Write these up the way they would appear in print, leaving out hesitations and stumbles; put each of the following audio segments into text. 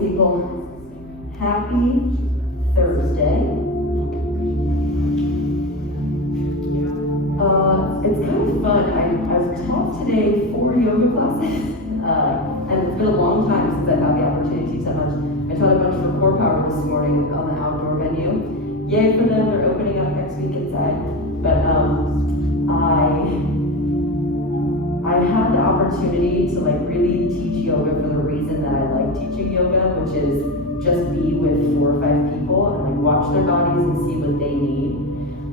people. Happy Thursday. It's kind of fun. I've taught today 4 yoga classes, and it's been a long time since I've had the opportunity to teach that much. I taught a bunch for Core Power this morning on the outdoor venue. Yay for them, they're opening up next week inside. But I had the opportunity to really teach yoga for the reason that I like teaching yoga, which is just be with 4 or 5 people and watch their bodies and see what they need.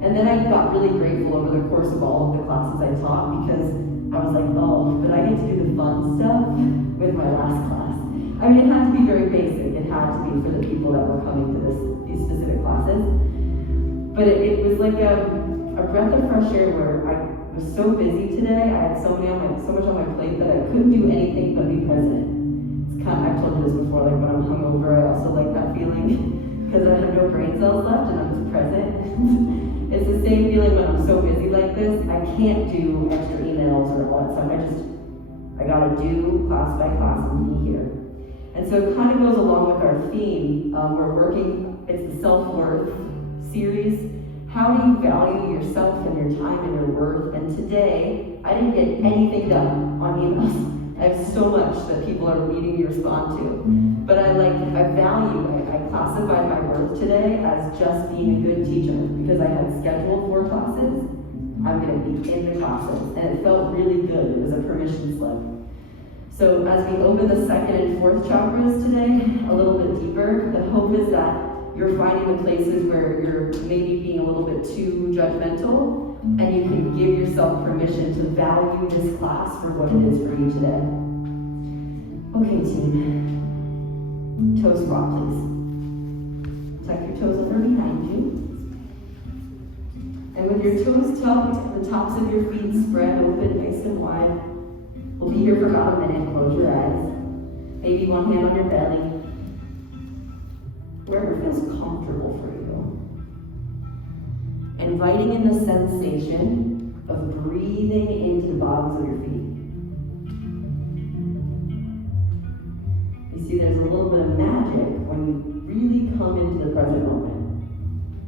And then I got really grateful over the course of all of the classes I taught because I was like, oh, but I get to do the fun stuff with my last class. I mean, it had to be very basic. It had to be for the people that were coming to these specific classes. But it was like a breath of fresh air where I was so busy today. I had so much on my plate that I couldn't do anything but be present. It's kind of, I've told you this before, when I'm hungover, I also like that feeling because I have no brain cells left and I'm just present. It's the same feeling when I'm so busy like this. I can't do extra emails or all that stuff. I gotta do class by class and be here. And so it kind of goes along with our theme. We're working, it's the self-worth series. How do you value yourself and your time and your worth? And today, I didn't get anything done on emails. I have so much that people are needing to respond to. But I classified my worth today as just being a good teacher because I had scheduled 4 classes. I'm gonna be in the classes. And it felt really good. It was a permission slip. So as we open the 2nd and 4th chakras today, a little bit deeper, the hope is that you're finding the places where you're maybe being a little bit too judgmental, and you can give yourself permission to value this class for what it is for you today. Okay, team. Toes rock, please. Tuck your toes under behind you. And with your toes tucked, the tops of your feet spread open, nice and wide. We'll be here for about a minute. Close your eyes. Maybe one hand on your belly. Wherever feels comfortable for you. Inviting in the sensation of breathing into the bottoms of your feet. You see, there's a little bit of magic when you really come into the present moment.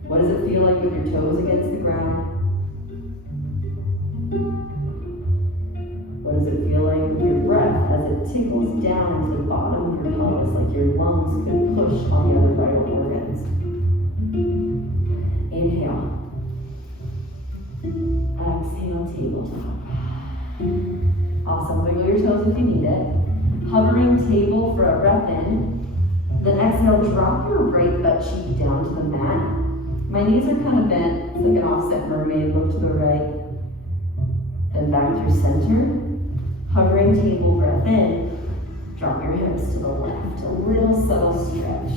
What does it feel like with your toes against the ground? What does it feel like with your breath as it tickles down into the bottom of your pelvis, like your lungs could push on the other vital organs? Inhale. Exhale, tabletop. Awesome. Wiggle your toes if you need it. Hovering table for a breath in. Then exhale, drop your right butt cheek down to the mat. My knees are kind of bent. It's like an offset mermaid. Look to the right. Then back through center. Hovering table breath in. Drop your hips to the left. A little subtle stretch.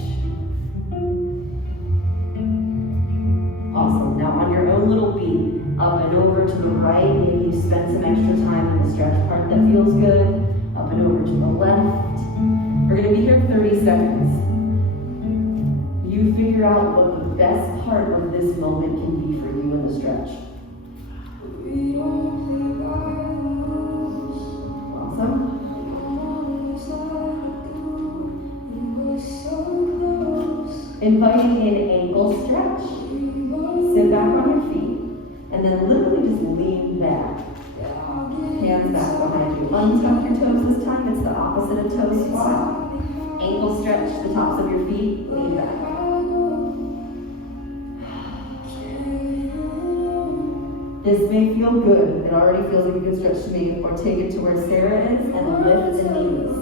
Awesome. Now on your own little beat, up and over to the right. Maybe you spend some extra time in the stretch part that feels good. Up and over to the left. We're going to be here 30 seconds. You figure out what the best part of this moment can be for you in the stretch. Awesome. Inviting in ankle stretch. Sit back on your feet. And then literally just lean back. Hands back behind you. Untuck your toes this time. It's the opposite of toe squat. Ankle stretch the tops of your feet. Lean back. This may feel good. It already feels like a good stretch to me. Or take it to where Sarah is and lift the knees.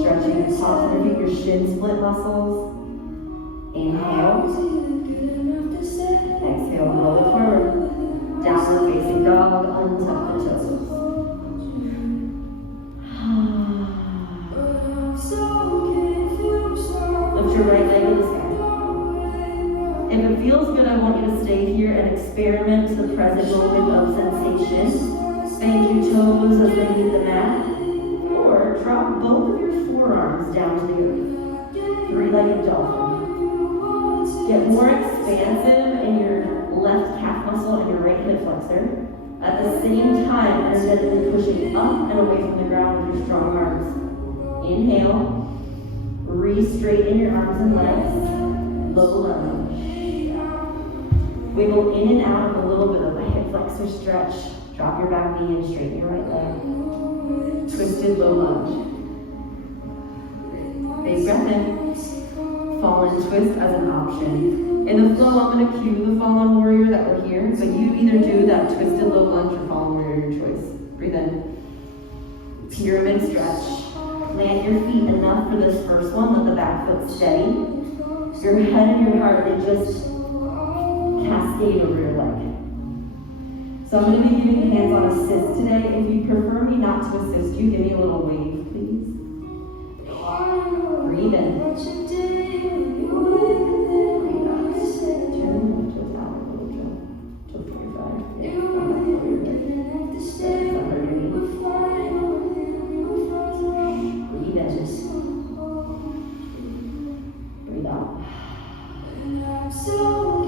Stretching the tops of your feet, your shin split muscles. Inhale. Exhale, roll it forward. Downward facing dog, untuck the toes. Lift your right leg to the sky. If it feels good, I want you to stay here and experiment the present moment of sensation. Spank your toes as they hit the mat. Or drop both of your forearms down to the earth. 3-legged dolphin. Get more expansive in your left calf muscle and your right hip flexor. At the same time, energetically pushing up and away from the ground with your strong arms. inhale, re-straighten your arms and legs, low lunge. Wiggle in and out of a little bit of a hip flexor stretch. Drop your back knee and straighten your right leg. Twisted low lunge. Big breath in. Fallen twist as an option. In the flow, I'm going to cue the fallen warrior that we're here, but you either do that twisted low lunge or fallen warrior, your choice. Breathe in. Pyramid stretch. Land your feet enough for this first one. Let the back foot steady. Your head and your heart, they just cascade over your leg. So I'm going to be giving hands on assist today. If you prefer me not to assist you, give me a little wave, please. Breathe in.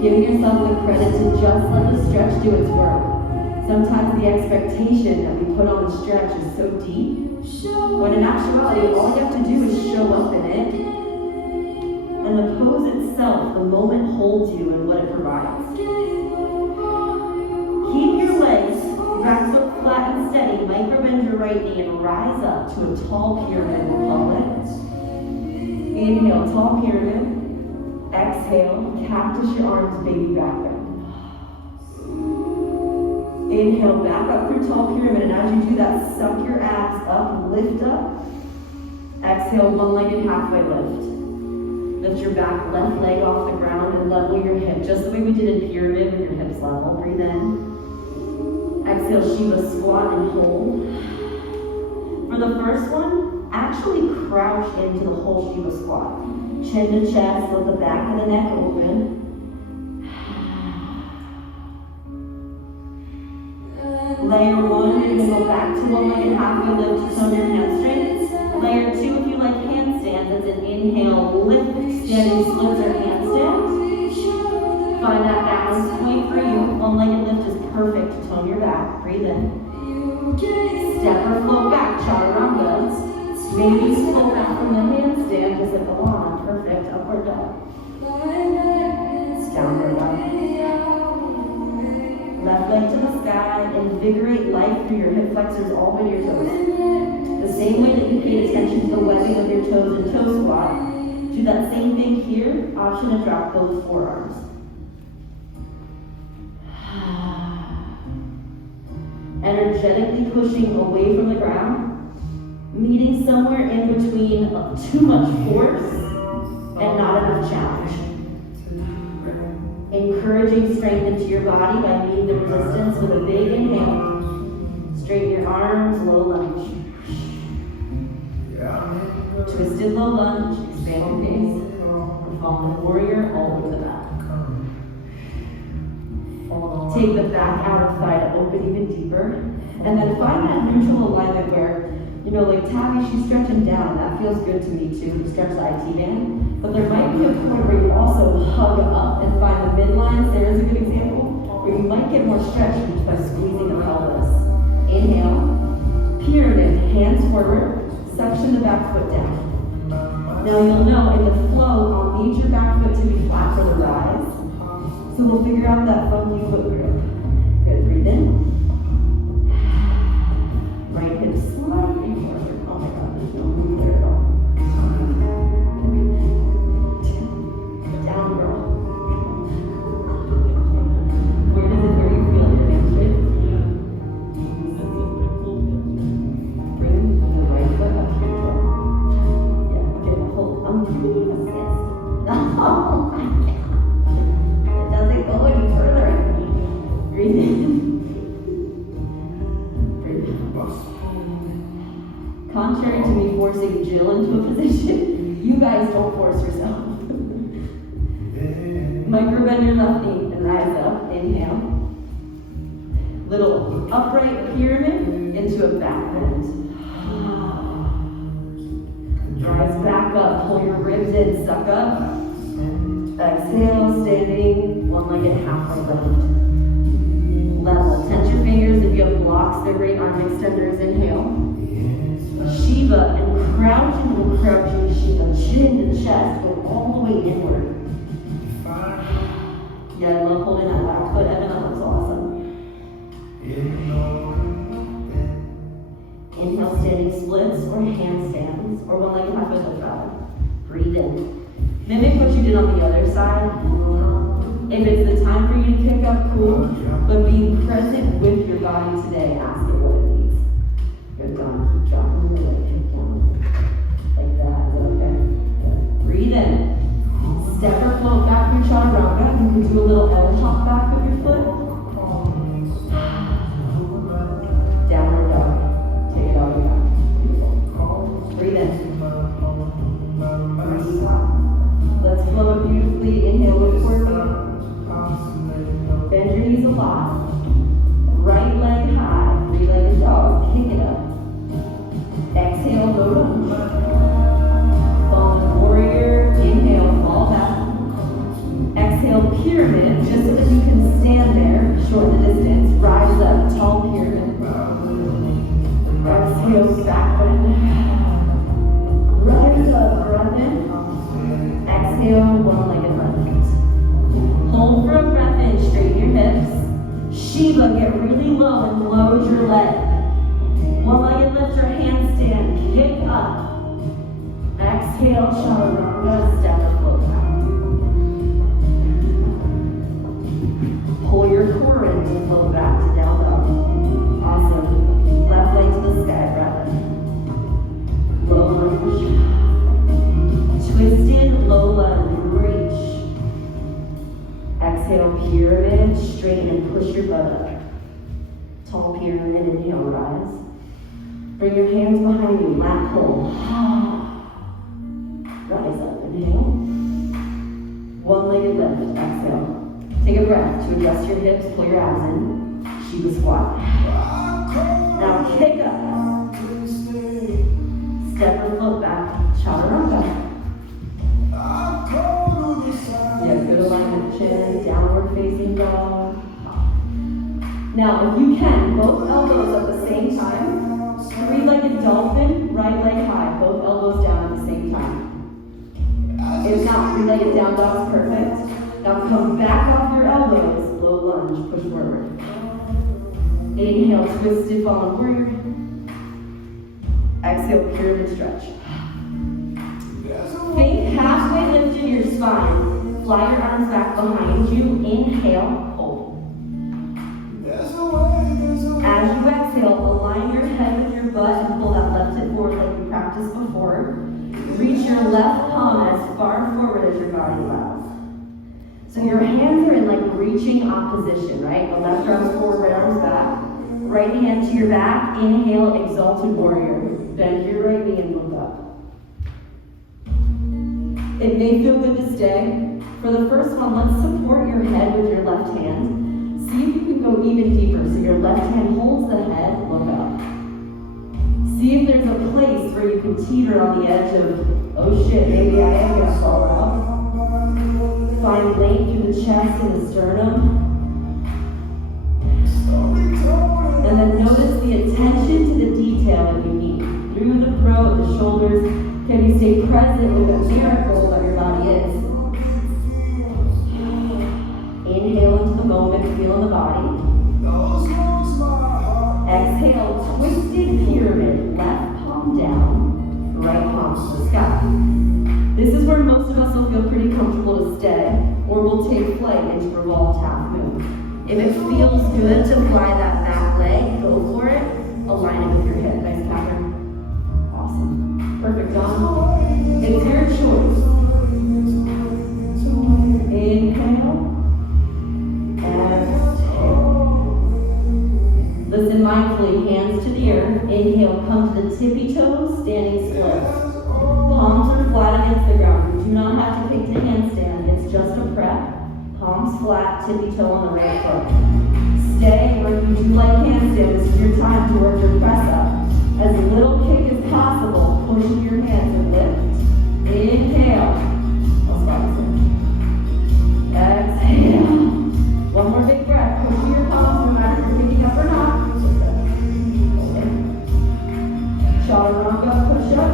Giving yourself the credit to just let the stretch do its work. Sometimes the expectation that we put on the stretch is so deep, when in actuality, all you have to do is show up in it, and the pose itself, the moment holds you in what it provides. Keep your legs, back foot flat and steady, micro-bend your right knee and rise up to a tall pyramid, we'll call it. Inhale, tall pyramid. Exhale, cactus your arms, baby back bend. Inhale, back up through tall pyramid, and as you do that, suck your abs up, lift up. Exhale, one-legged halfway lift. Lift your back left leg off the ground and level your hip, just the way we did in pyramid with your hips level. Breathe in. Exhale, Shiva squat and hold. For the first one, actually crouch into the whole Shiva squat. Chin to chest, let the back of the neck open. Layer one, you're going to go back to one-legged halfway lift to tone your hamstrings. Layer two, if you like handstands, it's an inhale, lift, standing splits or handstand. Find that balance point for you. One-legged lift is perfect to tone your back. Breathe in. Step or flow back, chaturanga. Maybe you flow back from the handstand, just like a lawn. Perfect, upward dog. Downward dog. Left leg to the sky, invigorate life through your hip flexors all the way to your toes. The same way that you paid attention to the webbing of your toes and toe squat, do that same thing here, option to drop both forearms. Energetically pushing away from the ground, meeting somewhere in between too much force and not enough challenge. Encouraging strength into your body by meeting the resistance with a big inhale. Straighten your arms, low lunge. Twisted low lunge, expand your face. Fallen warrior, all over the back. Take the back outer thigh to open even deeper. And then find that neutral alignment where, you know, like Tabby, she's stretching down. That feels good to me too, to stretch the IT band. But there might be a point where you also hug up and find the midline. Sarah's a good example, where you might get more stretch just by squeezing the pelvis. Inhale, pyramid, hands forward, suction the back foot down. Now you'll know in the flow, I'll need your back foot to be flat for the rise. So we'll figure out that funky foot grip. Good, breathe in. Right hip slightly forward. Oh my God, there's no move there at all. Down, girl. Where you feel your hamstring? Bring the right foot up to your toe. Yeah, get a hold. I'm giving you a assist. Oh my God. It doesn't go any further. Breathe in. Contrary to me forcing Jill into a position, you guys don't force yourself. Micro-bend your left knee and rise up. Inhale. Little upright pyramid into a back bend. Rise back up. Pull your ribs in. Suck up. Exhale. Standing. One-legged halfway lift. Level. Tense your fingers. If you have blocks, they're great arm extenders. Inhale. Shiva and crouch into a crouching shiva, chin to chest, go all the way inward. Yeah, I love holding that back foot, Evan, that looks awesome. Inhale, standing splits or handstands, or one-legged halfway lift rather. Breathe in. Mimic what you did on the other side. If it's the time for you to kick up, cool. But being present with your body today, ask it what it needs. Good, down, keep dropping your leg, kick down. Like that, is that okay? Good. Breathe in. Step or float back your chaturanga. You can do a little L hop back with your foot. Downward dog. Take it out of your back. Beautiful. Breathe in. Let's flow it beautifully. Inhale, look forward. Bend your knees a lot. Right leg high. Three-legged dog. Kick it up. Exhale, low lunge. Fallen warrior. Inhale, fall back. Exhale, pyramid. Just so that you can stand there. Shorten the distance. Rise up. Tall pyramid. Exhale, back bend. Rise up. Breath in. Exhale, one-legged lift. Hold for a breath in, straighten your hips. Shiva, get really low and load your leg. One-legged lift or handstand, kick up. Exhale, chaturanga, step or float back. Pull your core in to float back to down dog. Awesome. Left leg to the sky, breath in. Low lunge. Twisted low lunge, reach. Exhale, pyramid, straighten and push your butt up. Tall pyramid, inhale, rise. Bring your hands behind you, lap pull. Rise up, inhale. One-legged lift, exhale. Take a breath to adjust your hips, pull your abs in. Shiva squat. Now kick up. Step or float back, chaturanga. Yeah, good alignment, chin, downward facing dog. Now, if you can, both elbows at the same time. Three-legged dolphin, right leg high, both elbows down at the same time. If not, three-legged down dog's perfect. Now come back off your elbows, low lunge, push forward. Inhale, twisted fallen warrior. Exhale, pyramid stretch. Think halfway lift in your spine. Fly your arms back behind you. Inhale, hold. As you exhale, align your head with your butt and pull that left hip forward like we practiced before. Reach your left palm as far forward as your body allows. So your hands are in like reaching opposition, right? The left arm's forward, right arm's back. Right hand to your back. Inhale, exalted warrior. Bend your right knee and look up. It may feel good to stay. For the first one, let's support your head with your left hand. See if you can go even deeper. So your left hand holds the head, look up. See if there's a place where you can teeter on the edge of, oh shit, maybe I am gonna fall out. Find length through the chest and the sternum. And then notice the attention to the detail that you need. Through the throat, the shoulders. Can you stay present with the miracle that your body is? Inhale into the moment, feel in the body. Exhale, twisted pyramid, left palm down, right palm to the sky. This is where most of us will feel pretty comfortable to stay, or we'll take flight into revolved half moon. If it feels good to fly that back leg, go for it. Align it with your hip. Nice, Catherine. Awesome. Perfect, Don. It's your choice. Inhale. Exhale. Listen mindfully, hands to the earth. Inhale, come to the tippy toes, standing split. Palms are flat against the ground. You do not have to take to handstand. It's just a prep. Palms flat, tippy toe on the right foot. Stay, or if you do like handstand, this is your time to work your press up. As little kick as possible, pushing your hands and lift. Inhale. Exhale. One more big breath. Pushing your palms, no matter if you're picking up or not. Chaturanga push-up.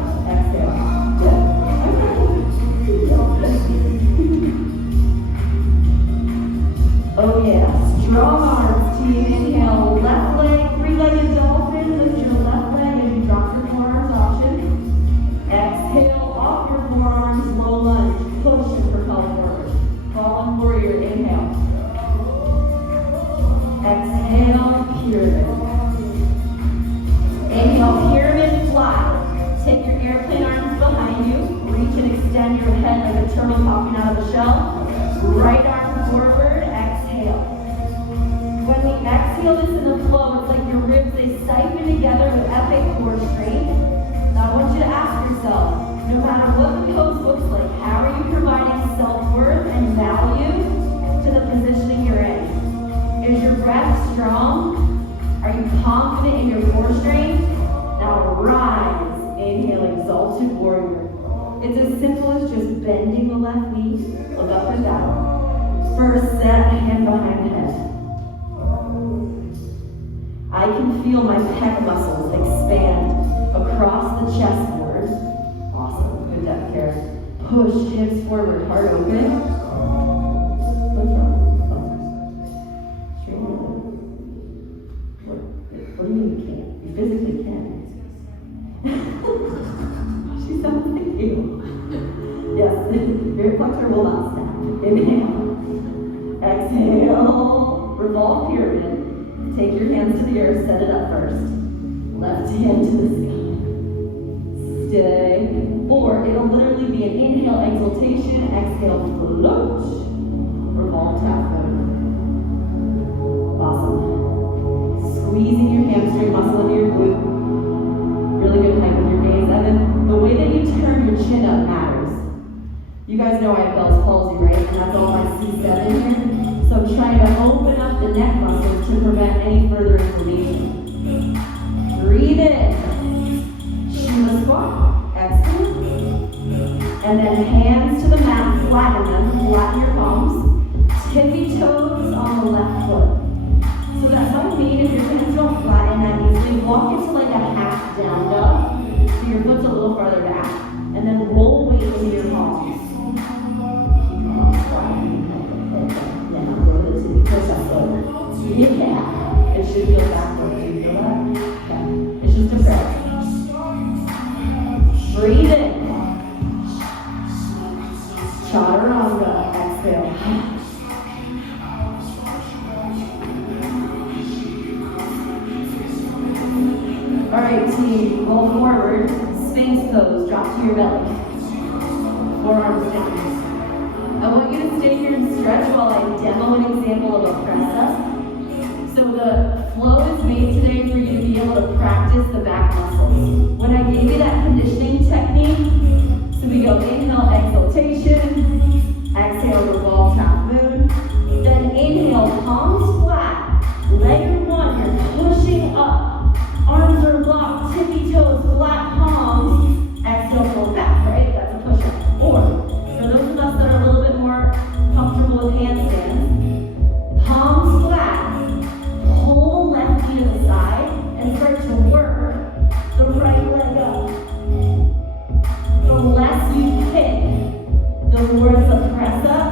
bend your head like a turtle popping out of a shell. Right arm forward, exhale. When we exhale this in the flow, it's like your ribs, they siphon together with epic core strength. Now I want you to ask yourself, no matter what the pose looks like, how are you providing self-worth and value to the positioning you're in? Is your breath strong? Are you confident in your core strength? Now rise. Inhale, Exalted Warrior. It's as simple as just bending the left knee, look up and down. First set, hand behind head. I can feel my pec muscles expand across the chessboard. Awesome, good depth here. Push hips forward, heart open. What's wrong? Oh. Straighten it. What do you mean you can't? You physically can. She sounds like you. Yes, your flexor will not snap. Inhale. Exhale. Revolve pyramid. Take your hands to the earth, set it up first. Left hand to the sky. Stay. Or it'll literally be an inhale, exaltation, exhale, float. Revolve tap mode. Awesome. Squeezing your hamstring muscle into your glute. Really good height with your gaze. And then the way that you turn your chin up matters. You guys know I have Bell's palsy, right? And that's all my C7 here. So I'm trying to open up the neck muscles to prevent any further inflammation. Breathe in. Shiva squat. Exhale. And then hands to the mat, flatten them, flatten your palms. Tippy toes on the left foot. So that might mean if your hands don't flatten that easily, walk into like a half down dog. So your foot's a little farther back. And then roll weight into your palms. Yeah, it should feel backward. Do you feel that? Yeah. It's just a breath. Breathe in. Chaturanga. Exhale. Alright, team. Roll forward. Sphinx pose. Drop to your belly. Forearms down. I want you to stay here and stretch while I demo an example of a press up. So the flow is made today for you to be able to practice the back muscles. When I gave you that conditioning technique, so we go inhale, exaltation, exhale, revolve, tap, moon. Then inhale, palms flat, leg one, you're pushing up. Arms are locked, tippy toes, flat palms. Exhale, pull back, right? That's a push-up. Or, for those of us that are a little bit more comfortable with handstands, palms flat. Pull the left knee to the side and start to work the right leg up. The less you kick, the more it's a press up,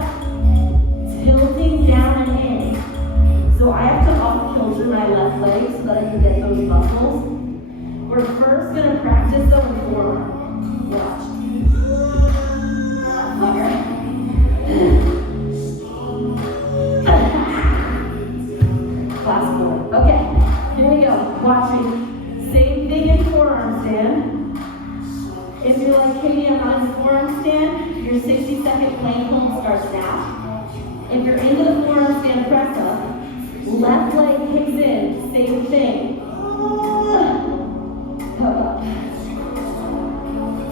tilting down and in. So I have to off-kilter my left leg so that I can get those muscles. We're first going to practice though in forearm. Watch. Class 4. Okay, here we go. Watch me. Same thing in forearm stand. If you're like, Katie, I'm not in the forearm stand, your 60-second plank hold starts now. If you're into the forearm stand press up, left leg kicks in, same thing. Come up.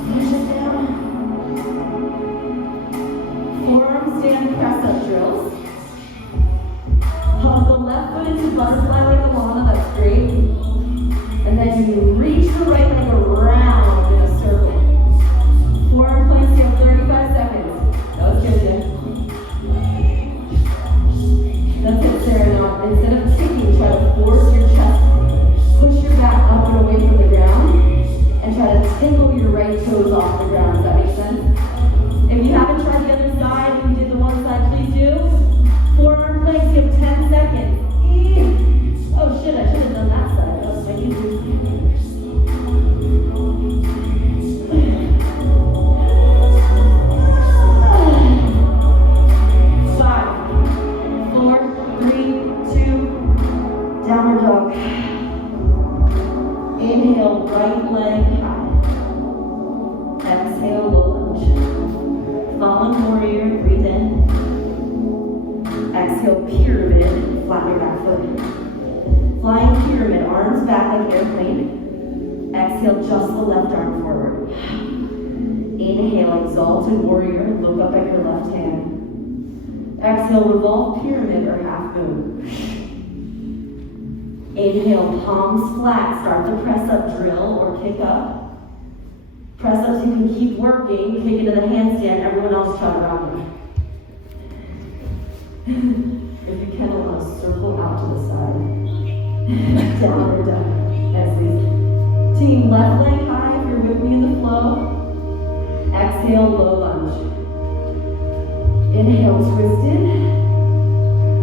Push it down. Forearm stand press up drills. Hug the left foot into butterfly like a Lana, that's great. And then you reach the right leg around in a circle. Forearm planks, you have 35 seconds. That was good, Jen. That's it, Sarah. Now, instead of kicking, try to force your chest. Push your back up and away from the ground. And try to tickle your right toes off the ground. Does that make sense? If you haven't tried the other side, and you did the one side, please do. Forearm planks, you have 10 seconds. Oh shit, I should have done that side. That was my easier. 5, 4, 3, 2, downward dog. Inhale, right leg high. Exhale, low lunge. Exhale, pyramid, flatten your back foot. Flying pyramid, arms back like airplane. Exhale, just the left arm forward. Inhale, exalted warrior, look up at your left hand. Exhale, revolve pyramid or half moon. Inhale, palms flat, start the press up drill or kick up. Press ups, you can keep working, kick into the handstand, everyone else try around you. If you can, I want to circle out to the side. Down or down, as these. Team, left leg high if you're with me in the flow. Exhale, low lunge. Inhale, twisted.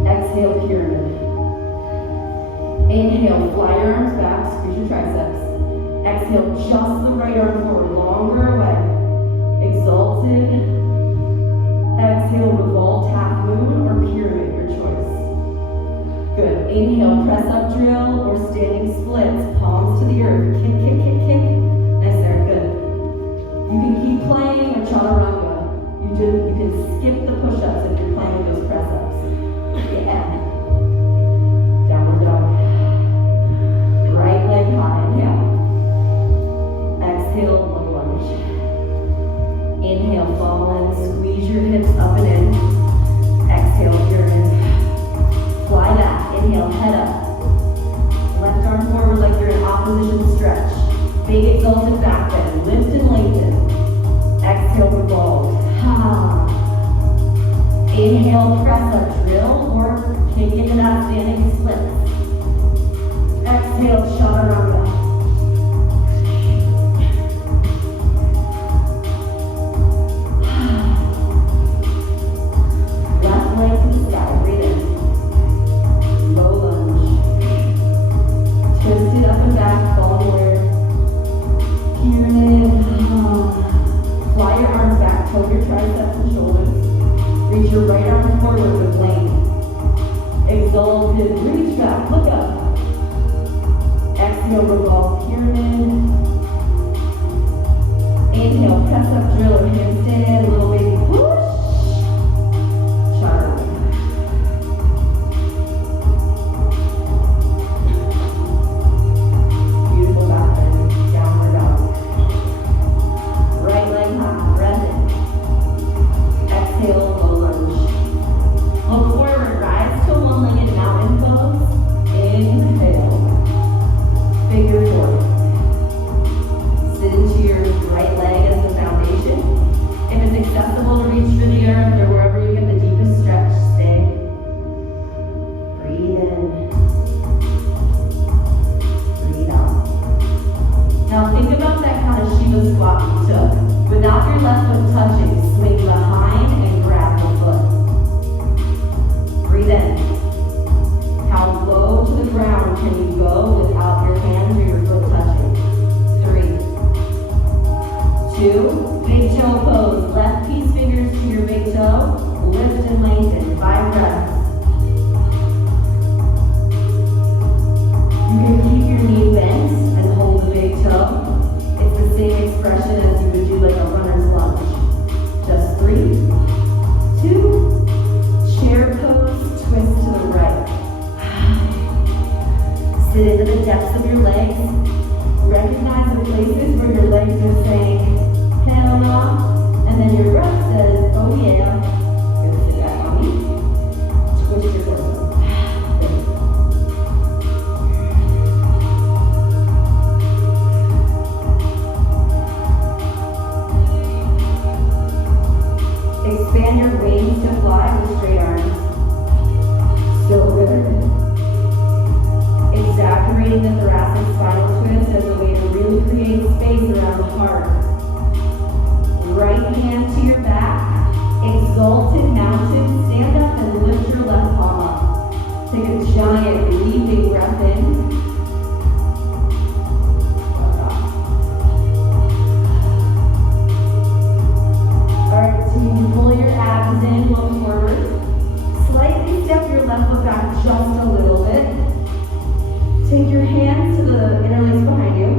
Exhale, pyramid. Inhale, fly your arms back, squeeze your triceps. Exhale, just the right arm forward, longer away. Exalted. Exhale, revolve, half moon or pyramid, your choice. Good. Inhale, press up drill or standing splits, palms to the earth. Kick, kick, kick, kick. Nice there, good. You can keep playing or chaturanga. You can skip the push-ups if you're playing with those press-ups. Yeah. Downward dog. Right leg high, inhale. Exhale, low lunge. Inhale, fall in, squeeze your hips up and in. Exhale, pyramid. Fly back, inhale, head up. Left arm forward like you're in opposition stretch. Big exalted back bend, lift and lengthen. Exhale, revolve. Inhale, press up drill or kick into that standing split. Exhale, chaturanga. Left leg to the sky, breathe in. Low lunge. Twist it up and back, forward. Pyramid. Fly your arms back, toe your triceps and shoulders. Reach your right arm forward with length. Exalted, reach back, look up. Exhale, revolve pyramid. Inhale, press up drill or handstand, little baby push. Chakra. Beautiful back bend, downward dog. Right leg high, breath in. Exhale, low lunge. Look forward, rise to a one-legged mountain pose. Inhale. Figure four. Sit into your right leg as the foundation. If it's accessible to reach for the earth or wherever you get the deepest stretch, stay. Breathe in. Breathe out. Now think about that kind of Shiva squat you took. Without your left foot touching, swing behind and grab the foot. Breathe in. How low to the ground can you go without your hands or your foot touching? 3, 2, big toe pose. Left piece fingers to your big toe. Lift and lengthen. 5 breaths. You can keep your knee bent and hold the big toe. It's the same expression as you would do like a runner's lunge. Just 3, 2, chair pose, twist to the right. Sit into the depths of your legs. Recognize the places where your legs are saying, hell no, and then your breath says, oh yeah. Good, sit back on me. Twist your toes. Expand your wings to fly with straight arms. So good. Exaggerating the thoracic spinal twist as a way to really create space around the heart. Right hand to your back. Exalted mountain. Stand up and lift your left palm up. Take a giant leaping breath in. Alright, team, pull your abs in, look forward. Slightly step your left foot back just a little bit. Take your hands to the interlace behind you.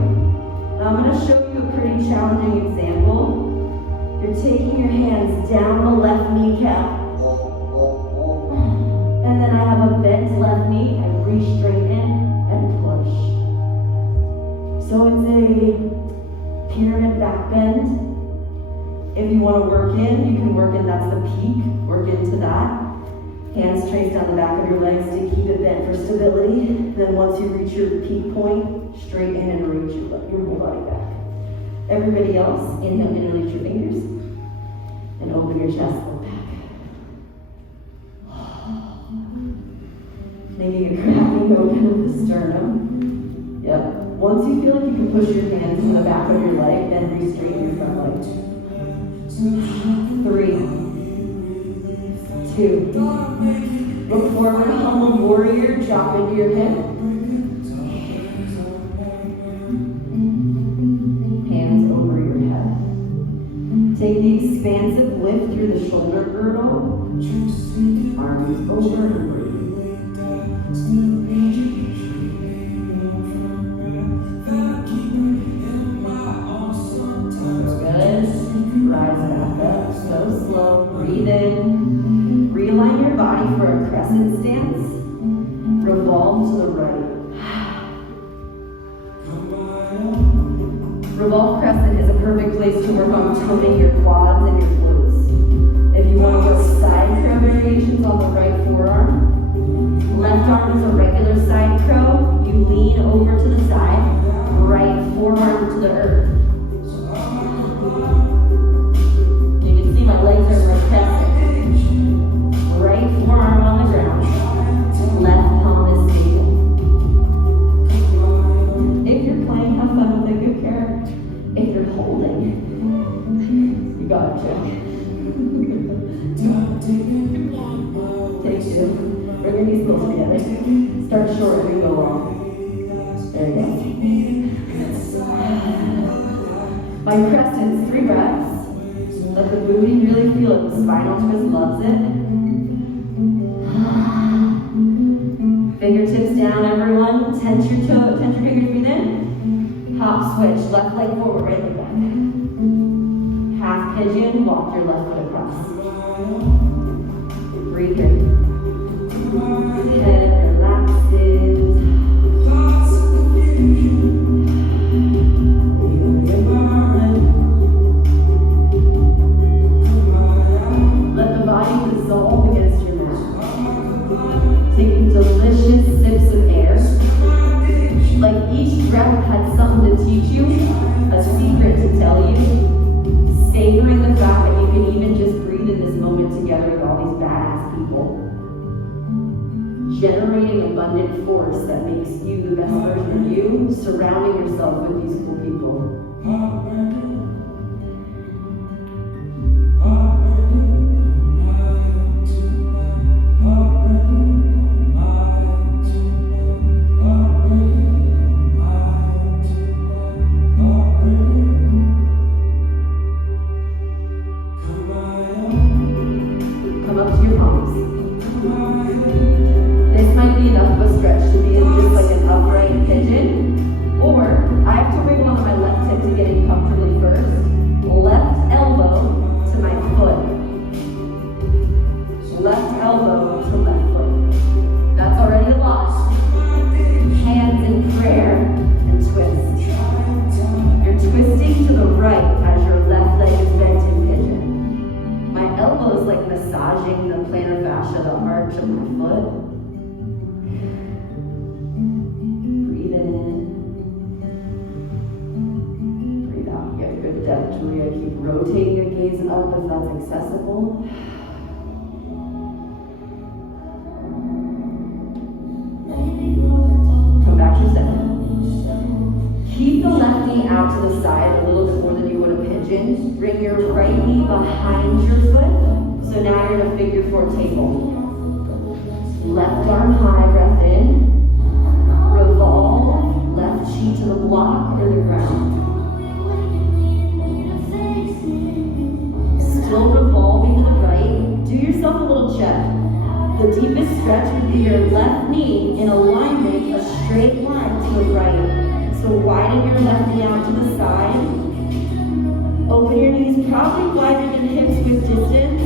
Now I'm going to show you a pretty challenging example. You're taking your hands down the left kneecap. If you want to work in, you can work in, that's the peak, work into that. Hands trace down the back of your legs to keep it bent for stability. Then once you reach your peak point, straighten and reach your whole body back. Everybody else, inhale, interlace your fingers, and open your chest, look back. Maybe a cracking open of the sternum. Yep. Once you feel like you can push your hands in the back of your leg, then re-straighten your front leg. 3, 2. Look forward, humble warrior, drop into your hip. Hands over your head. Take the expansive lift through the shoulder girdle. Arms over and breathe. Breathe in. Realign your body for a crescent stance. Revolve to the right. Revolve crescent is a perfect place to work on toning your quads and your glutes. If you want to go side crow variations on the right forearm, left arm is a regular side crow. You lean over to the side, right forearm to the earth. My legs are like crescent. Right forearm on the ground. Left palm is stable. If you're playing, have fun with it. Good care. If you're holding, you gotta check. Take 2. Bring your knees close together. Start short and go long. There you go. My crescents, 3 breaths. Let the booty really feel it. The spinal twist loves it. Fingertips down, everyone. Tense your fingers, breathe in. Hop switch, left leg forward, right leg back. Half pigeon, walk your left foot across. Breathe in. Head relaxes. Dissolve against your mat. Taking delicious sips of air. Like each breath had something to teach you, a secret to tell you. Savoring the fact that you can even just breathe in this moment together with all these badass people. Generating abundant force that makes you the best version of you. Surrounding yourself with these cool people. Keep rotating your gaze up if that's accessible. Come back to center. Keep the left knee out to the side a little bit more than you would a pigeon. Bring your right knee behind your foot. So now you're in a figure 4 table. Left arm high, breath in. Revolve, left cheek to the block or the ground. Still revolving to the right. Do yourself a little check. The deepest stretch would be your left knee in alignment, a straight line to the right. So widen your left knee out to the side. Open your knees, probably wider than hips with distance.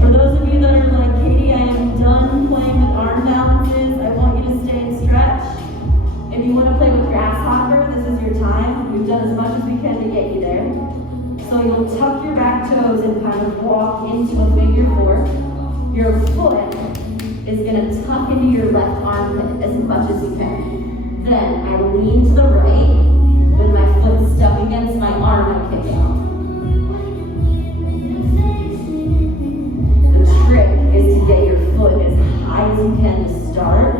For those of you that are like, Katie, I am done playing with arm balances. I want you to stay and stretch. tuck your back toes and kind of walk into a figure four. Your foot is going to tuck into your left armpit as much as you can. Then I lean to the right. With my foot stuck against my arm, I kick out. The trick is to get your foot as high as you can to start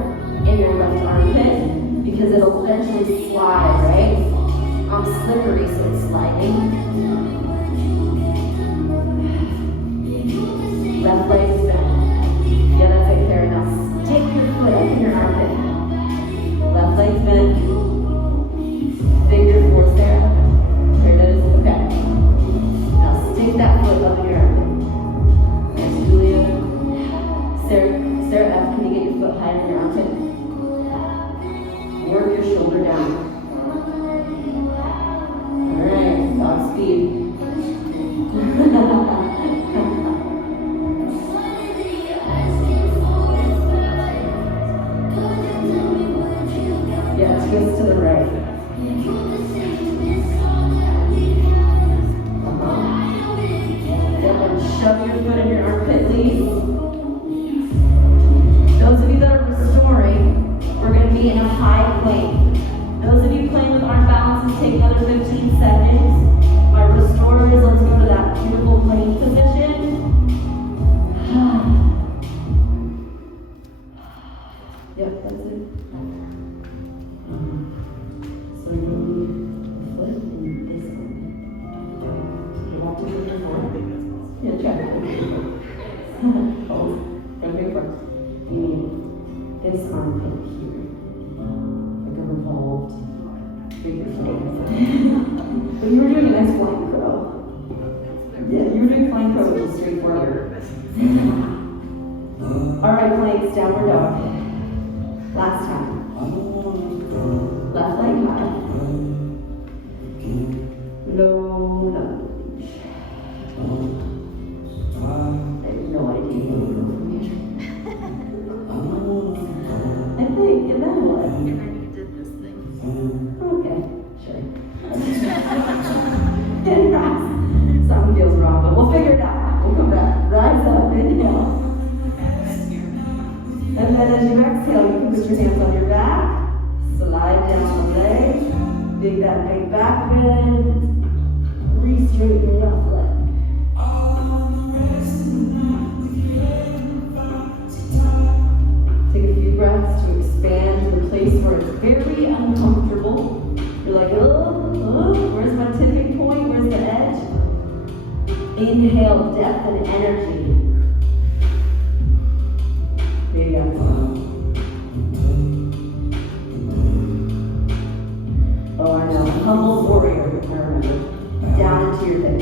in your left armpit, because it'll eventually slide, right? I'm slippery, so it's sliding. Left leg's bent. Yeah, that's it, fair enough. Take your foot up in your armpit. Left leg's bent. Figure fours there. There it is. Okay. Now stick that foot up in your armpit. Nice, Julia. Sarah F, can you get your foot high in your armpit? Work your shoulder down. Alright, dog speed. Yeah, twist to the right. Shove your foot in your armpit, please. Those of you that are restoring, we're going to be in a high plank. Those of you playing with arm balance, take another 15 seconds. My restorers, let's go to that beautiful plank position. Yep, that's it. So you're going to leave the foot in this one. You want to move it forward? Yeah, check. Oh, okay, first. You mean this armpit here, like a revolved figure four. But you were doing a nice flying crow. Yeah, you were doing flying crow, which is straightforward. All right, planks, downward dog. Last time. Left leg high. Low lunge. I have no idea where to go from here. I think, and then what? And then you did this thing. Okay, sure. Something feels wrong, but we'll figure it out. We'll come back. Rise up, inhale. And then as you exhale, you can put your hands on your back, slide down the leg, dig that big back bend, re-straighten your left leg. Take a few breaths to expand to the place where it's very uncomfortable. You're like, where's my tipping point? Where's the edge? Inhale, depth and energy. Big exhale. Oh, I know. Humble warrior, I remember. Down into your hip.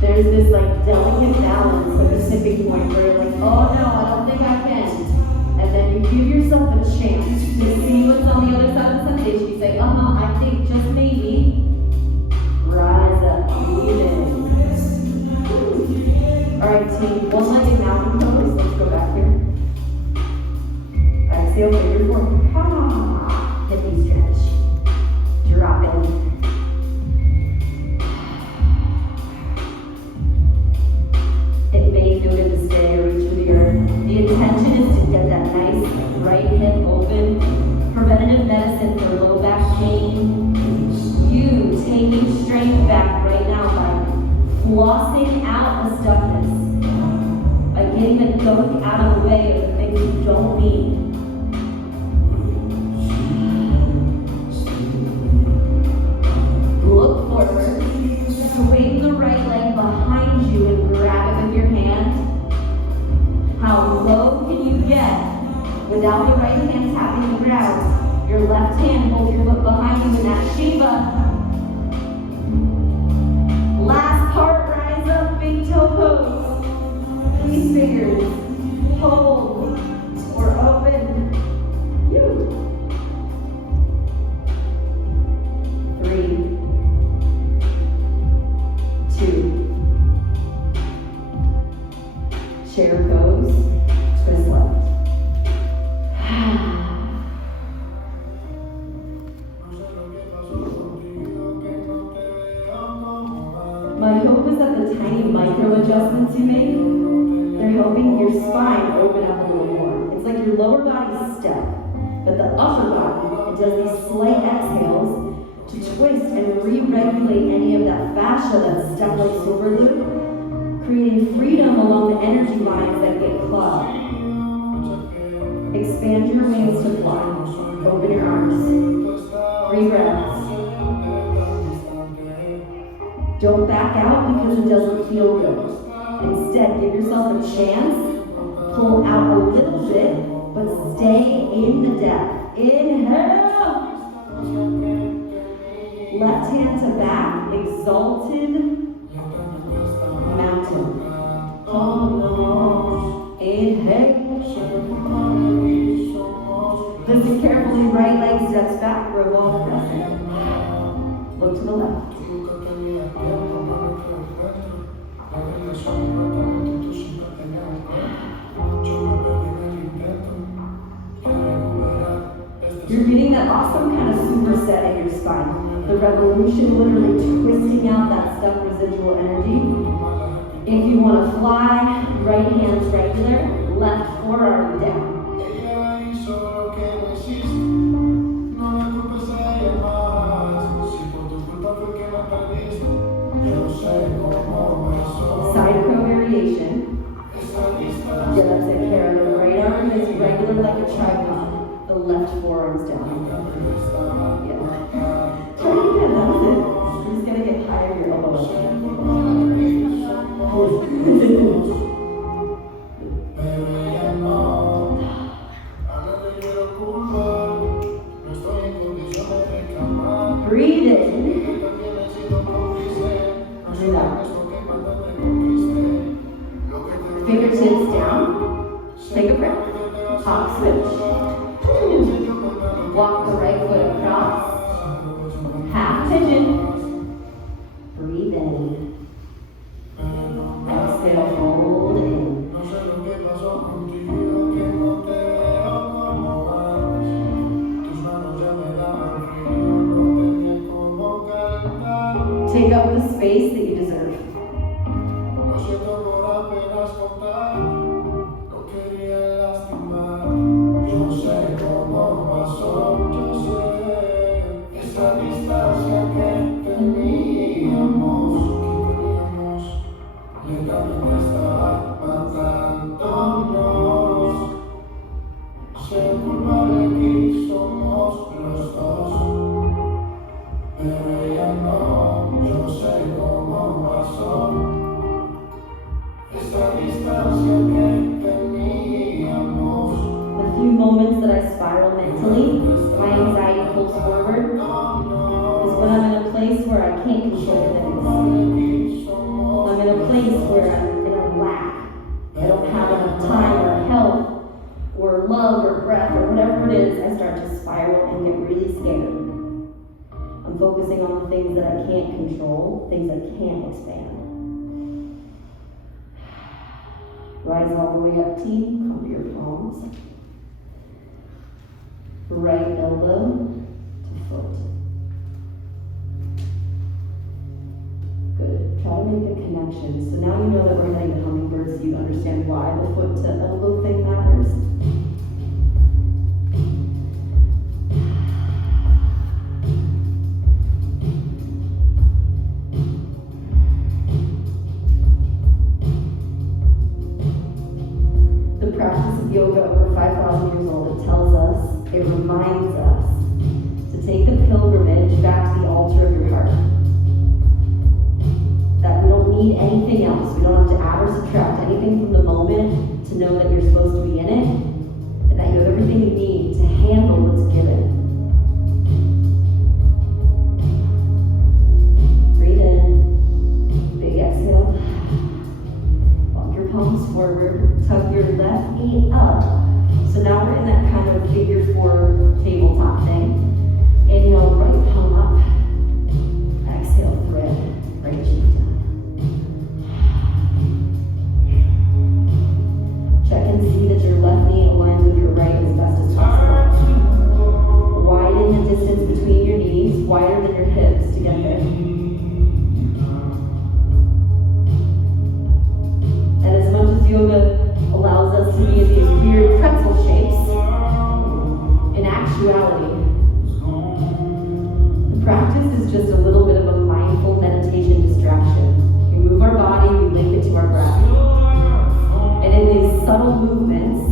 There's this like delicate balance, like a tipping point where you're like, oh no, I don't think I can. And then you give yourself a chance to see what's on the other side of the sensation. You say, I think just maybe. Rise up, breathe in. Alright team, one-legged mountain pose. Let's go back here. Exhale, figure four. Hippie stretch. Drop in. It may feel good to stay or reach with the earth. The intention is to get that nice right hip open. Preventative medicine for low back pain. You taking strength back right now by flossing out the stuckness. By getting the gunk out of the way of the things you don't need. Look forward. Swing the right leg behind you and grab it with your hand. How low can you get without the right hand tapping the ground? Your left hand holds your foot behind you in that Shiva. Last part, rise up, big toe pose. These fingers, hold or open. You. your toes, twist left. My hope is that the tiny micro adjustments you make, they're helping your spine open up a little more. It's like your lower body's step, but the upper body, it does these slight exhales to twist and re-regulate any of that fascia that's stuck like super glue, creating freedom along the energy lines that get clogged. Expand your wings to fly. Open your arms. 3 breaths. Don't back out because it doesn't feel good. Instead, give yourself a chance. Pull out a little bit, but stay in the depth. Inhale. Left hand to back, exalted mountain. Inhale. Listen carefully, right leg steps back, revolve crescent. Look to the left. You're getting that awesome kind of superset in your spine. The revolution, literally twisting out that stuck residual energy. If you want to fly, right hand's regular, left forearm down. Side crow variation. Yeah, that's it, Kara. The right arm is regular like a tripod. The left forearm's down. Yeah. Pretty good, that's it. You're just gonna get higher your elbow. Breathe in. Breathe out. Fingertips down. Take a breath. Hop switch. Walk the right foot across. Half pigeon. Breathe in. Exhale, hold in. Take up the space that you deserve. Moments that I spiral mentally, my anxiety pulls forward, is when I'm in a place where I can't control things. I'm in a place where I'm in a lack. I don't have enough time or health or love or breath or whatever it is. I start to spiral and get really scared. I'm focusing on the things that I can't control, things I can't expand. Rise all the way up, team. Come to your palms. Right elbow to foot. Good. Try to make a connection. So now you know that we're heading to hummingbird, so you understand why the foot to elbow thing matters. The practice of yoga over 5,000 years old, it tells us, it reminds us to take the pilgrimage back to the altar of your heart. That we don't need anything else. We don't have to add or subtract anything from the moment to know that you're supposed to be in it, and that you have everything you need to handle what's given. Breathe in. Big exhale. Walk your palms forward. Tug your left knee up. So now we're in that kind of figure 4 tabletop thing. Inhale, right palm up. Exhale, thread, right cheek down. and see that your left knee aligns with your right as best as possible. Widen the distance between your knees, wider than your hips to get there. And as much as yoga allows us to be in these weird pretzel shapes, in actuality, the practice is just a little bit of a mindful meditation distraction. We move our body, we link it to our breath. And in these subtle movements,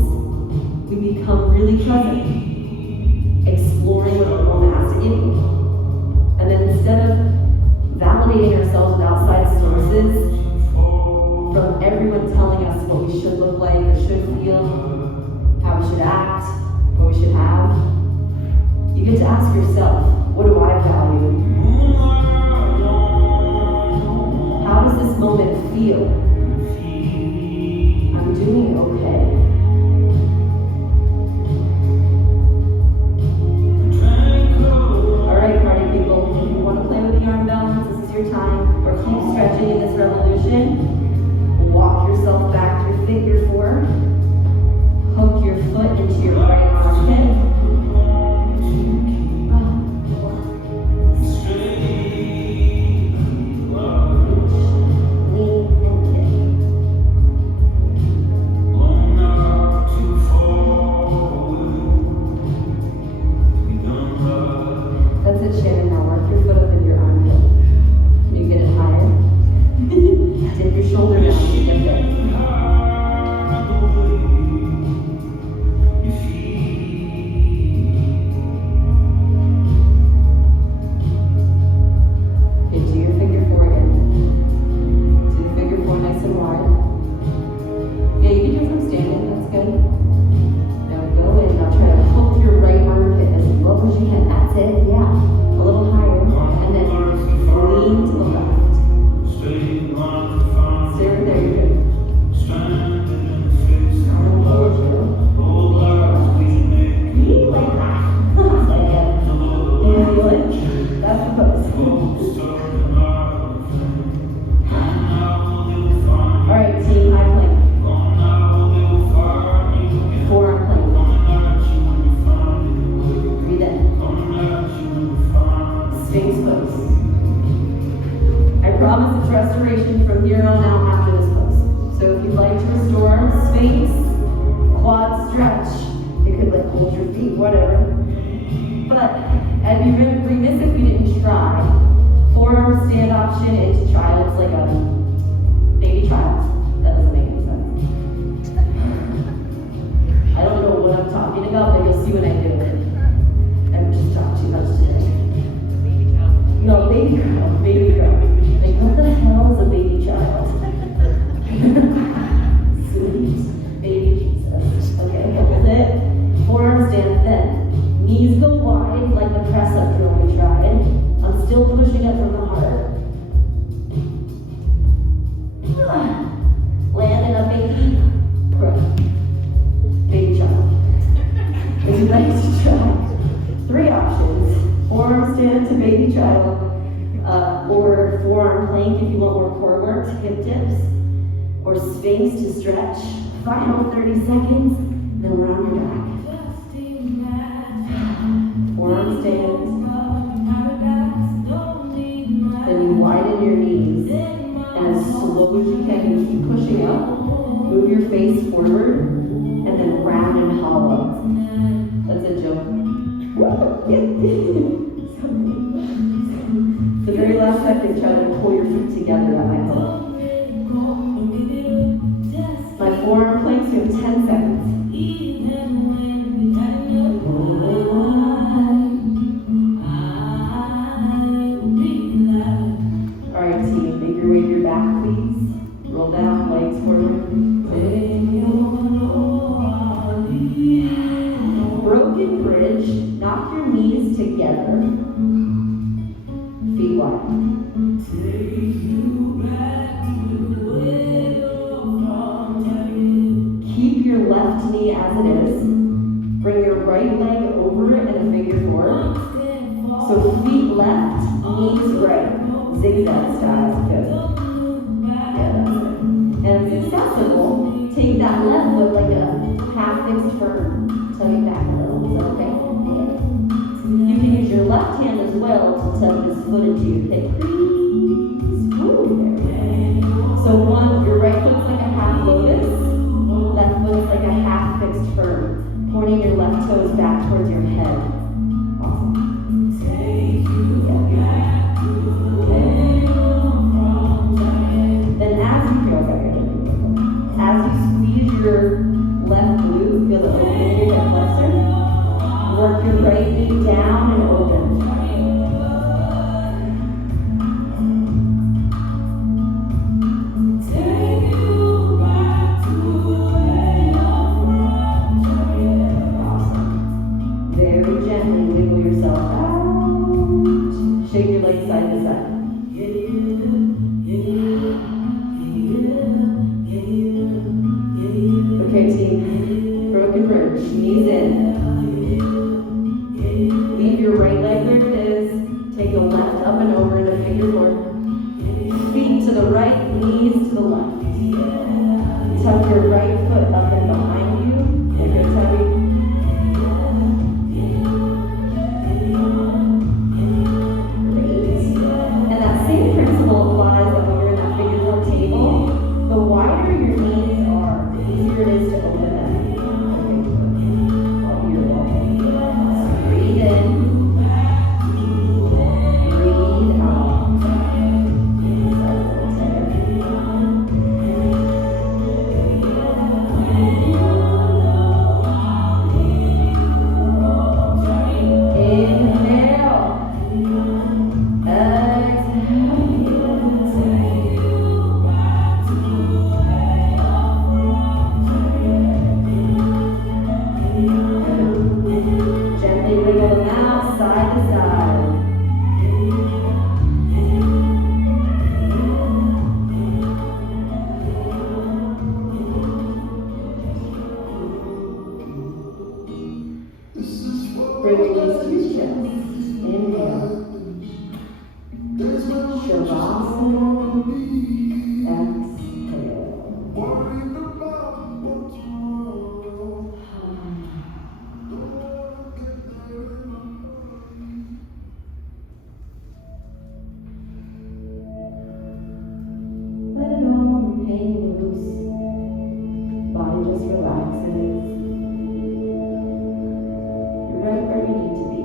we become really present, exploring what the moment has to give you. And then instead of validating ourselves with outside sources, from everyone telling us what we should look like or should feel, how we should act, what we should have, you get to ask yourself, what do I value? How does this moment feel? I'm doing okay. All right, party people, if you want to play with the arm balance, this is your time. Or keep stretching in this revolution. Walk yourself back through figure four. Hook your foot into your right armpit. Final 30 seconds, then we're on your back. Forearm stands. Then you widen your knees. And as slow as you can, you keep pushing up. Move your face forward. And then round and hollow. That's it, Joe. The very last second, try to pull your feet together. That might help. My forearm planks, you have 10 seconds. Alright, team, make your way to your back, please. Roll down, legs forward. Broken bridge, knock your knees together. Feet wide. Left knee as it is. Bring your right leg over in a figure four. So feet left, knees right. Zigzag style. Good. Yeah, that's good. And if it's accessible, take that left foot like a fixed firm. Tug it back a little. Is that okay? Yeah. You can use your left hand as well to tug this foot into your hip crease. Woo, there we go. So one, your right foot's like a half lotus. Left foot's like a half fixed firm. Pointing your left toes back towards your head. Awesome. Then as you squeeze your left glute, feel the opening in your hip flexor. Work your right knee down and open. Awesome. Very gently wiggle yourself out. Shake your legs side to side. Okay, team. Broken bridge. Knees in. Leave your right leg where it is. Take the left up and over into figure four. Feet to the right, knees to the left. Tuck your right foot up and behind you. Like you're tugging. And that same principle applies that when you're in that figure four table. The wider your knees are, the easier it is to open them. Breathe in. Breathe out. Bring your knees to your chest. Inhale. Shavasana. Exhale. Let it all hang loose. Body just relaxes. Right where you need to be.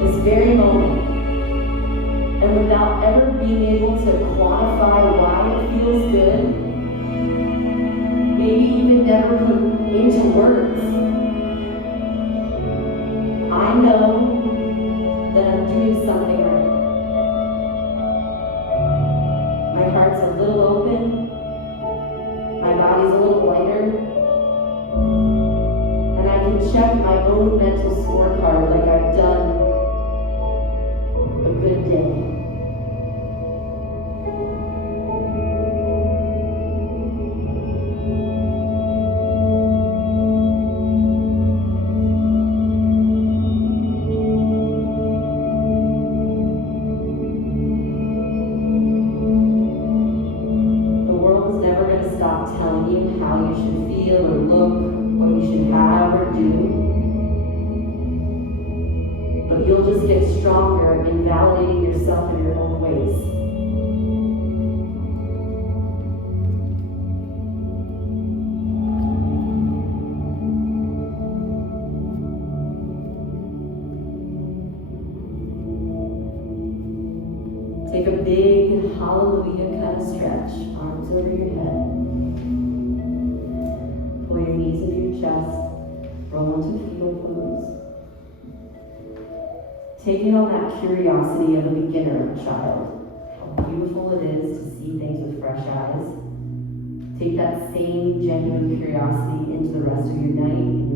this very moment. And without ever being able to quantify why it feels good, maybe even never put into words, I know that I'm doing something right. My heart's a little open, my body's a little lighter, and I can check my own mental scorecard like I've done a good day. Telling you how you should feel or look, what you should have or do. But you'll just get stronger in validating yourself in your own ways. Take a big hallelujah kind of stretch, arms over your head. Pull your knees into your chest, roll into fetal pose. Take in on that curiosity of a beginner child, how beautiful it is to see things with fresh eyes. Take that same genuine curiosity into the rest of your night.